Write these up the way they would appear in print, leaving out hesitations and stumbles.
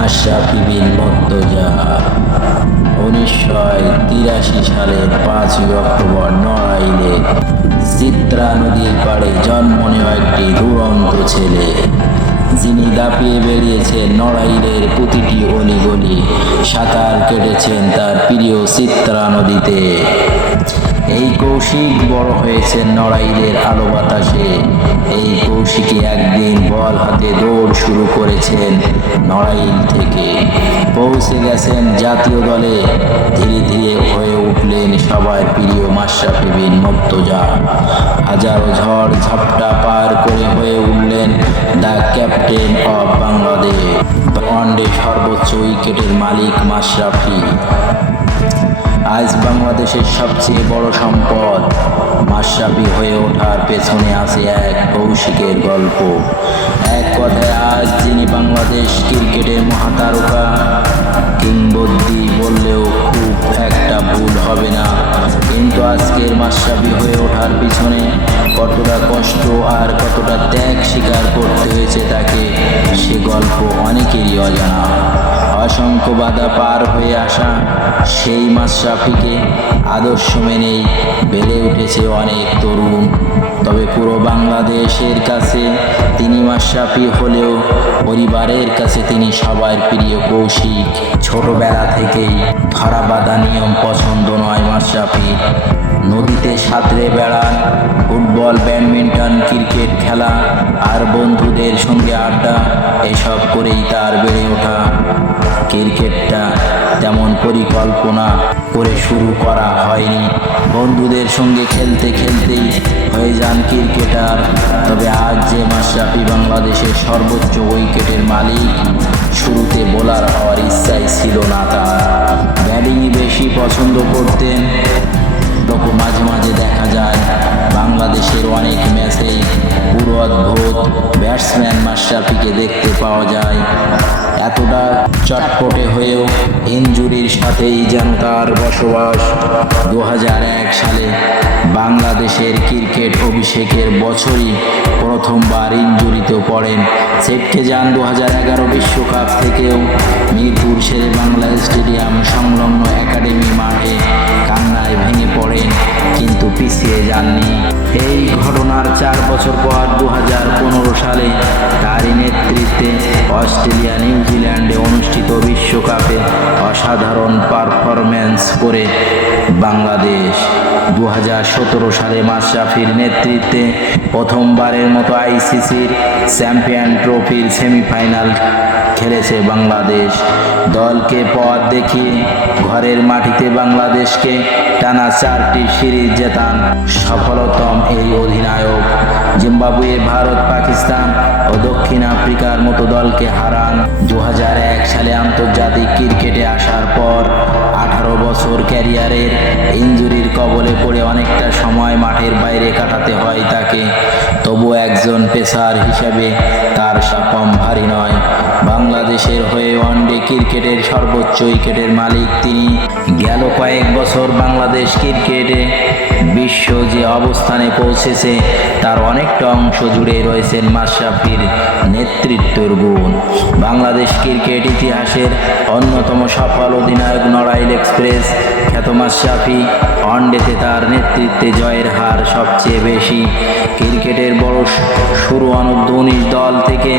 মাশরাফি বিন মুর্তজা 1983 সালের 5 অক্টোবর নড়াইলে চিত্রা নদীর পাড়ে জন্ম নেওয়া একটি দুরন্ত ছেলে, যিনি দাপিয়ে বেরিয়েছেন নড়াইলের প্রতিটি অলিগলি, সাঁতার কেটেছেন তার প্রিয় চিত্রা নদীতে। এই কৌশিক বড় হয়েছেন নড়াইলের আলো বাতাসে। এই কৌশিকই একদিন বল হাতে দৌড় শুরু করেছেন নড়াইল থেকে, পৌঁছে গেছেন জাতীয় দলে। ধীরে ধীরে হয়ে উঠলেন সবার প্রিয় মাশরাফি বিন মুর্তজা। হাজারো ঝড় ঝাপটা পার করে হয়ে উঠলেন the captain of Bangladesh. One day সর্বোচ্চ উইকেটের মালিক মাশরাফি আজ বাংলাদেশের সবচেয়ে বড় সম্পদ। মাশরাফি হয়ে ওঠার পেছনে আছে এক কৌশিকের গল্প। এক কথায় আজ যিনি বাংলাদেশ ক্রিকেটের মহাতারকা, কিংবদন্তি বললেও খুব একটা ভুল হবে না। কিন্তু আজকের মাশরাফি হয়ে ওঠার পিছনে কতটা কষ্ট আর কতটা ত্যাগ স্বীকার করতে হয়েছে তাকে, সে গল্প অনেকেরই অজানা। অসংখ্য বাধা পার হয়ে আসা সেই মাশরাফিকে আদর্শ মেনেই বেড়ে উঠেছে অনেক তরুণ। তবে পুরো বাংলাদেশের কাছে তিনি মাশরাফি হলেও পরিবারের কাছে তিনি সবার প্রিয় কৌশিক। ছোটবেলা থেকেই ধরা বাঁধা নিয়ম পছন্দ নয় মাশরাফি। নদীতে সাঁতরে বেড়ান, ফুটবল, ব্যাডমিন্টন, ক্রিকেট খেলা আর বন্ধুদের সঙ্গে আড্ডা, এসব করেই তার বেড়ে ওঠা। ক্রিকেটটা তেমন পরিকল্পনা করে শুরু করা হয়নি, বন্ধুদের সঙ্গে খেলতে খেলতেই হয়ে যান ক্রিকেটার। তবে আজ যে মাশরাফি বাংলাদেশের সর্বোচ্চ উইকেটের মালিক, শুরুতে বোলার হওয়ার ইচ্ছাই ছিল না তার। ব্যাটিংই বেশি পছন্দ করতেন। মাঝে মাঝে দেখা যায় বাংলাদেশের অনেক ম্যাচেই পুরো অদ্ভুত ব্যাটসম্যান মাশরাফিকে দেখতে পাওয়া যায়। এতটা চটপটে হয়েও ইনজুরির সাথেই যেন তার বসবাস। 2001 সালে বাংলাদেশের ক্রিকেট অভিষেকের বছরই প্রথমবার ইনজুরিতে পড়েন, ছিটকে যান 2011 বিশ্বকাপ থেকেও। মিরপুর শেরে বাংলা স্টেডিয়াম সংলগ্ন একাডেমি মাঠে কান্নায় ভেঙে পড়েন, কিন্তু পিছিয়ে যাননি। এই ঘটনার 4 বছর পর 2015 সালে তারই নেতৃত্বে অস্ট্রেলিয়া নিউজিল্যান্ডে অনুষ্ঠিত বিশ্বকাপে অসাধারণ পারফরম্যান্স করে বাংলাদেশ 2017 সালে মাশরাফির নেতৃত্বে প্রথমবারের মতো আইসিসির চ্যাম্পিয়ন ট্রফির সেমিফাইনাল খেলেছে বাংলাদেশ। দলকে পথ দেখিয়ে ঘরের মাটিতে বাংলাদেশকে টানা 4টি সিরিজ জেতান সফলতম এই অধিনায়ক। জিম্বাবুয়ে, ভারত, পাকিস্তান ও দক্ষিণ আফ্রিকার মতো দলকে হারান। 2001 সালে আন্তর্জাতিক ক্রিকেটে আসার পর 18 বছর ক্যারিয়ারের ইনজুরির কবলে পড়ে অনেকটা সময় মাঠের বাইরে কাটাতে হয় তাকে। তবু একজন পেসার হিসেবে তার কম ভারী নয়। বাংলাদেশের হয়ে ওয়ানডে ক্রিকেটের সর্বোচ্চ উইকেটের মালিক তিনি। গেল কয়েক বছর বাংলাদেশ ক্রিকেটে বিশ্ব যে অবস্থানে পৌঁছেছে তার অনেকটা অংশ জুড়ে রয়েছেন মাশরাফির নেতৃত্বের গুণ। বাংলাদেশ ক্রিকেট ইতিহাসের অন্যতম সফল অধিনায়ক নড়াইল এক্সপ্রেস খ্যাত মাশরাফি। ওয়ানডেতে তার নেতৃত্বে জয়ের হার সবচেয়ে বেশি। ক্রিকেটের বড় শুরু অনূর্ধ্ব-19 দল থেকে,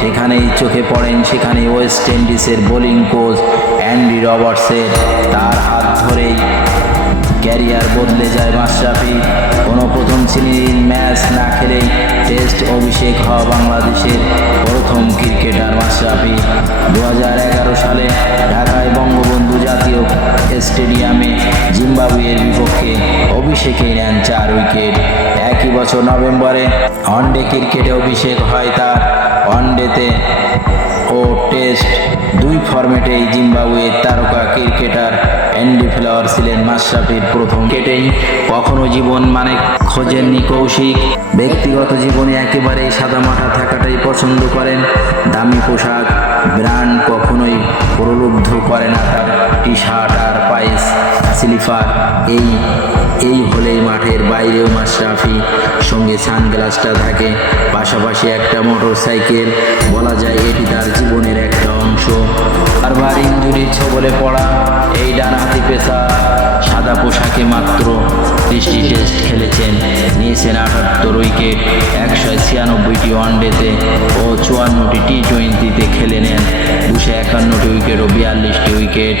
সেখানেই চোখে পড়েন সেখানে ওয়েস্ট ইন্ডিজের বোলিং কোচ অ্যান্ডি রবার্টসের। তার হাত ধরেই ক্যারিয়ার বদলে যায় মাশরাফি। কোনো প্রথম শ্রেণীর ম্যাচ না খেলেই টেস্ট অভিষেক হওয়া বাংলাদেশের প্রথম ক্রিকেটার মাশরাফি। 2011 সালে ঢাকায় বঙ্গবন্ধু জাতীয় স্টেডিয়ামে জিম্বাবুয়ের বিপক্ষে অভিষেকেই নেন 4 উইকেট। একই বছর নভেম্বরে ওয়ানডে ক্রিকেটে অভিষেক হয় তার। ওয়ানডেতে ও টেস্ট 2 ফরম্যাটেই জিম্বাবুয়ের তারকা ক্রিকেটার অ্যান্ডি ফ্লাওয়ার ছিলেন মাশরাফির প্রথম ক্রিকেটেই। কখনো জীবন মানে খোঁজেননি কৌশিক। ব্যক্তিগত জীবনে একেবারেই সাদামাটা থাকাটাই পছন্দ করেন। দামি পোশাক, ব্র্যান্ড কখনোই প্রলুব্ধ করে না তার। টি শার্ট আর পায়ে স্লিপার এই হলেই মাঠের বাইরেও মাশরাফি। সঙ্গে সানগ্লাসটা থাকে, পাশাপাশি একটা মোটর সাইকেল। বলা যায় এটি তার জীবনের একটা অংশ। কবলে পড়া এই ডানহাতি পেসার সাদা পোশাকে মাত্র 30টি টেস্ট খেলেছেন, নিয়েছেন 78 উইকেট, 196টি ওয়ানডেতে ও 54টি টি-20তে খেলে নেন 251টি উইকেট ও 42টি উইকেট।